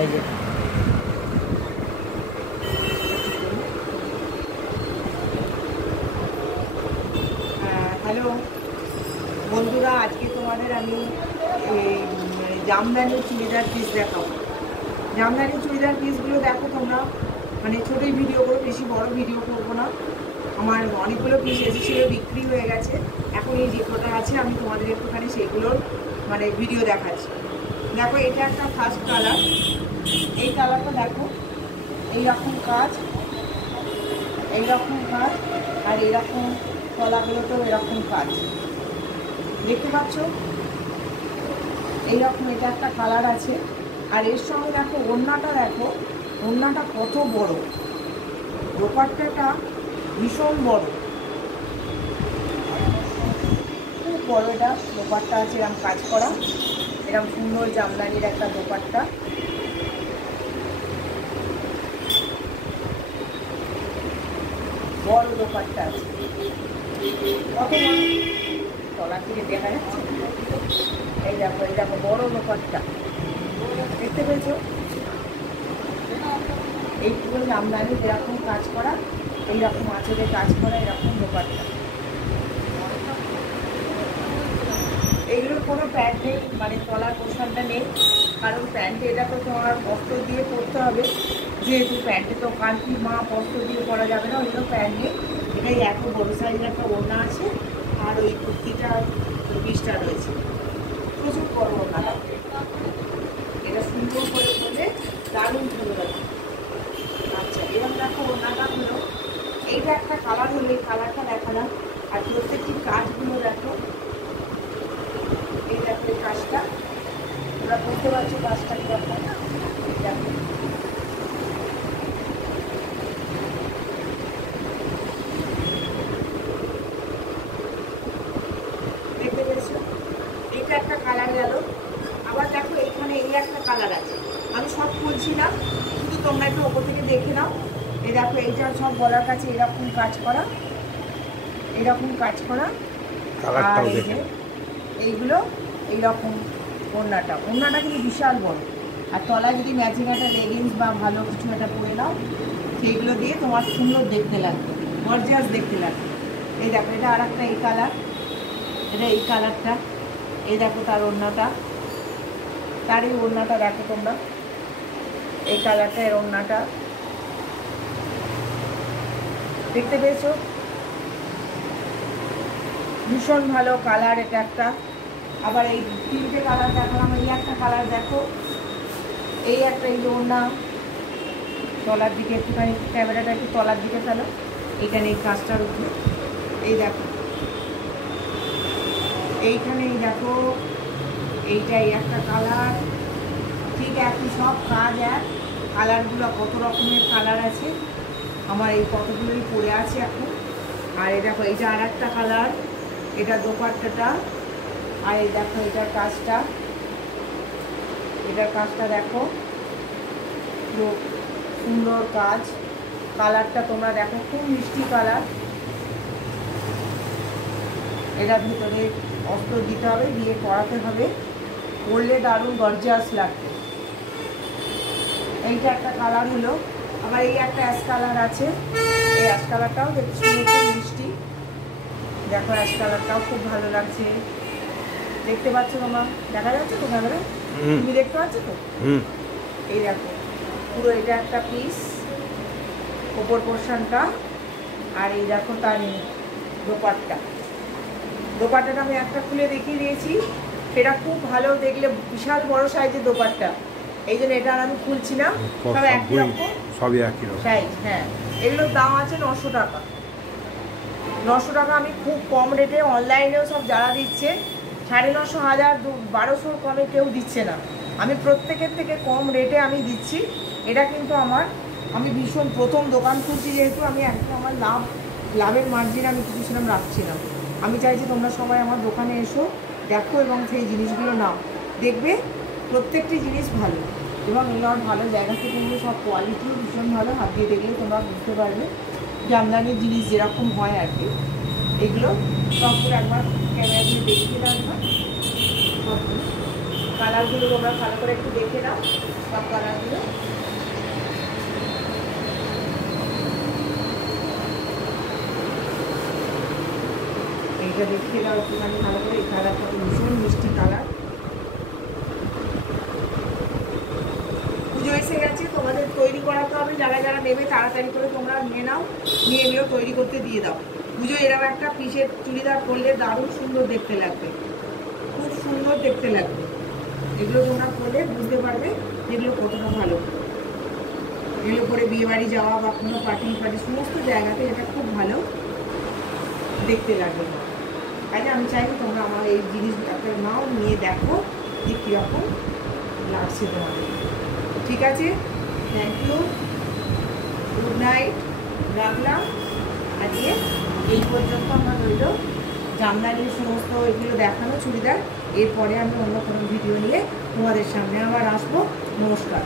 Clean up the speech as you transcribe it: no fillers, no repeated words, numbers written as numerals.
এই যে হ্যালো বন্ধুরা, আজকে তোমাদের আমি জামদানি চুড়িদার পিস দেখাবো। জামদানি চুড়িদার পিসগুলো দেখো তোমরা, মানে ছোটোই ভিডিও করো, বেশি বড় ভিডিও করবো না। আমার অনেকগুলো পিস এসেছিল, বিক্রি হয়ে গেছে। এখন এই যে কটা আছে আমি তোমাদের একটুখানি সেগুলোর মানে ভিডিও দেখাচ্ছি। দেখো এটা একটা ফার্স্ট কালার, এই কালারটা দেখো, এইরকম কাজ, এইরকম কাজ, আর এরকম তলাগুলোতেও এরকম কাজ দেখতে পাচ্ছ। এইরকম এটা একটা কালার আছে। আর এর সঙ্গে দেখো ওড়নাটা, দেখো ওড়নাটা কত বড়, দোপাট্টাটা ভীষণ বড়, খুব বড় এটা দোপাট্টা আছে। এরকম কাজ করা, এরকম সুন্দর জামদানির একটা দোপাট্টা। বড় দোপাট্টা আছে, কত বড়, তলা থেকে দেখা যাচ্ছে। এই দেখো, এই দেখো বড় দোপাট্টা, দেখতে পেয়েছো? এইটুকু জামদানি যেরকম কাজ করা, এইরকম আঁচলে কাজ করা, এরকম দোপাট্টা। এইগুলোর কোনো প্যান্ট নেই, মানে তলার পোশাকটা নেই, কারণ প্যান্টে এটা তো তোমার বস্ত্র দিয়ে পরতে হবে, যেহেতু প্যান্টে তো কান্তি মা বস্ত্র দিয়ে পরা যাবে না, ওইগুলো প্যান্ট নেই। এটাই এত বড় সাইজের একটা ওড়না আছে, আর ওই কুর্তিটা পিসটা রয়েছে, প্রচুর বড় ওড়নাটা। এটা সুন্দর করে বলে দারুণ ভালো লাগে। আচ্ছা, এবার দেখো ওড়নাটা হলো, এইটা একটা কালার হলো, এই কালারটা দেখালাম। আর প্রত্যেকটি কাজগুলো দেখো, এই দেখো এই কাজটা, তোমরা বুঝতে পারছো কাজটা কিরকম। দেখো দেখতে পেরেছো, এইটা একটা কালার গেল। আবার দেখো এখানে এই একটা কালার আছে, আমি সব খুলছি না, শুধু তোমরা একটু ওপর থেকে দেখে নাও। এই দেখো এইটা সব গলার কাছে এরকম কাজ করা, এরকম কাজ করা। আর এই যে এইগুলো এইরকম ওড়নাটা, ওড়নাটা কিন্তু বিশাল বড়। আর তলায় যদি ম্যাচিং একটা লেগিংস বা ভালো কিছু একটা পরে নাও, সেইগুলো দিয়ে তোমার সুন্দর দেখতে লাগবে, গর্জিয়াস দেখতে লাগবে। এই দেখো এটা আর একটা এই কালার, এটা এই কালারটা। এই দেখো তার ওড়নাটা, তার এই ওড়নাটা দেখো তোমরা, এই কালারটা এর ওড়নাটা দেখতে পেয়েছো, ভীষণ ভালো কালার এটা একটা। আবার এই তিনটে কালার দেখালাম, এই একটা কালার দেখো, এই একটা এই ওড়না, তলার দিকে একটুখানি ক্যামেরাটা একটু তলার দিকে ফেলো, এইখানে এই কাজটার উপরে এই দেখো, এইখানে এই দেখো, এইটাই একটা কালার, ঠিক একই সব কাজ এক। কালারগুলো কত রকমের কালার আছে, আমার এই কতগুলোই পরে আছে এখন। আর এই দেখো এইটা আর একটা কালার, এটা দোপাট্টাটা। আর এই দেখো এটার কাজটা, এটার কাজটা দেখো, খুব সুন্দর কাজ। কালারটা তোমরা দেখো, খুব মিষ্টি কালার। এটার ভিতরে অস্ত্র দিতে হবে, দিয়ে পরাতে হবে, পরলে দারুণ গর্জিয়াস লাগবে। এইটা একটা কালার হলো। আবার এই একটা অ্যাশ কালার আছে, এই অ্যাশ কালারটাও দেখছি খুব মিষ্টি। দেখো অ্যাশ কালারটাও খুব ভালো লাগছে, দেখতে পাচ্ছ তোমার, দেখা যাচ্ছে তো ক্যামেরা, তুমি দেখতে পাচ্ছ তো? এই দেখো পুরো এটা একটা পিস, ওপর পোর্শনটা। আর এই দেখো তার দোপাট্টা, দোপাট্টাটা আমি একটা খুলে দেখিয়ে দিয়েছি, সেটা খুব ভালো, দেখলে বিশাল বড় সাইজের দোপাট্টা, এই জন্য এটা আর আমি খুলছি না, সব একই রকম, সবই একই রকম সাইজ। হ্যাঁ, এগুলোর দাম আছে 900 টাকা। 900 টাকা আমি খুব কম রেটে, অনলাইনেও সব যারা দিচ্ছে 950, 1000, 1200 কমে কেউ দিচ্ছে না, আমি প্রত্যেকের থেকে কম রেটে আমি দিচ্ছি। এটা কিন্তু আমার, আমি ভীষণ প্রথম দোকান খুলছি যেহেতু, আমি একদম আমার লাভের মার্জিন আমি কিছু সেরকম রাখছি না। আমি চাইছি তোমরা সবাই আমার দোকানে এসো, দেখো এবং সেই জিনিসগুলো নাও, দেখবে প্রত্যেকটি জিনিস ভালো, এবং এগুলো ভালো জায়গা থেকে কিন্তু সব কোয়ালিটিও ভীষণ ভালো। হাত দিয়ে দেখলে তোমরা বুঝতে পারবে জামদানির জিনিস যেরকম হয় আর কি। এগুলো সবগুলো একবার ক্যামেরা দিয়ে দেখিয়ে রাখবা সবগুলো। কালারগুলো তোমরা ভালো করে একটু দেখে নাও, সব কালারগুলো। এইটা দেখিয়ে দাও একটুখানি ভালো করে। এই কালারটা ভীষণ মিষ্টি কালার। পুজো এসে গেছে, তোমাদের তৈরি করাতে হবে। যারা যারা নেবে তাড়াতাড়ি করে তোমরা নিয়ে নাও, নিয়ে এগুলো তৈরি করতে দিয়ে দাও। পুজো এরকম একটা পিসের চুড়িদার পরলে দারুণ সুন্দর দেখতে লাগবে, খুব সুন্দর দেখতে লাগবে। এগুলো তোমরা পরলে বুঝতে পারবে এগুলো কতটা ভালো। এগুলো পরে বিয়ে বাড়ি যাওয়া বা কোনো পার্টি সমস্ত জায়গাতে এটা খুব ভালো দেখতে লাগবে। তাই আমি চাইবো তোমরা আমার এই জিনিসটাকে নাও, নিয়ে দেখো যে কীরকম লাগছে তোমাদের। ঠিক আছে, থ্যাংক ইউ, গুড নাইট, রাখলাম। আজকে এই পর্যন্ত আমার রইল জামদানির সমস্ত এগুলো দেখানো চুড়িদার। এরপরে আমি অন্য কোনো ভিডিও নিয়ে তোমাদের সামনে আবার আসবো। নমস্কার।